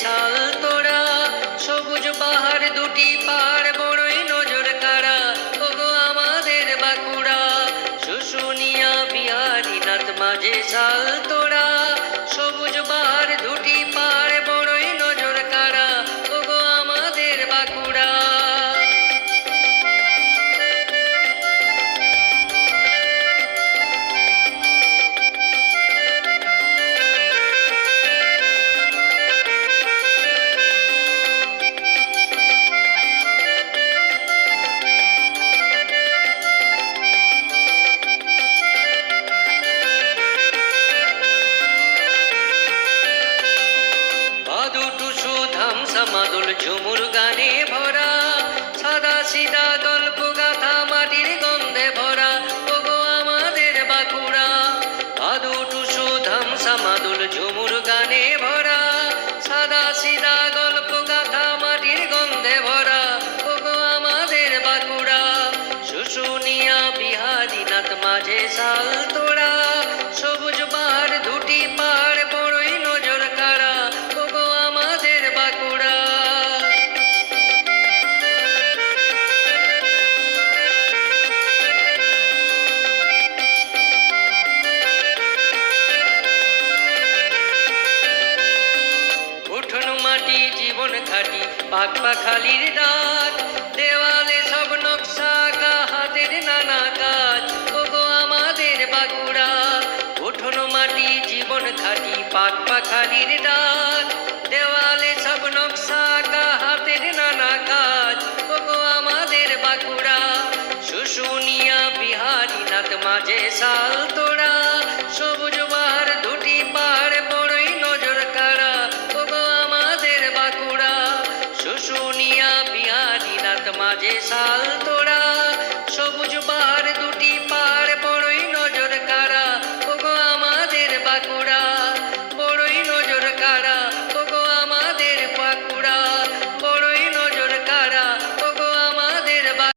শাল তোড়া, সবুজ পাহাড় দুটি পাড় বড়ই নজর কাড়া। ওগো আমাদের বাঁকুড়া, শুশুনিয়া বিহারীনাথ মাঝে শাল তোড়া, সবুজ পাহাড় দুটি পাড় বড়ই নজর কাড়া। ওগো আমাদের বাঁকুড়া। মাদুল ঝুমুর গানে ভরা, সাদা সিধা গল্প গাথা মাটির গন্ধে ভরা। ওগো আমাদের বাঁকুড়া, আদু টুসু ধামসা মাদুল ঝুমুর গানে ভরা, সাদা সিধা গল্প গাথা মাটির গন্ধে ভরা। ওগো আমাদের বাঁকুড়া, শুশুনিয়া বিহারীনাথ মাঝে শাল তোড়া, সবুজ পাহাড় দুটি পাহাড় বড়ই নজর কাড়া। ওগো আমাদের বাঁকুড়া। উঠোন মাটি জীবন খাটি পাক পাখালির ডাক, দেওয়ালে সব নকশা আঁকা হাতের নানা কাজ। ওগো আমাদের বাঁকুড়া, উঠোন মাটি জীবন খাটি পাক পাখালির ডাক।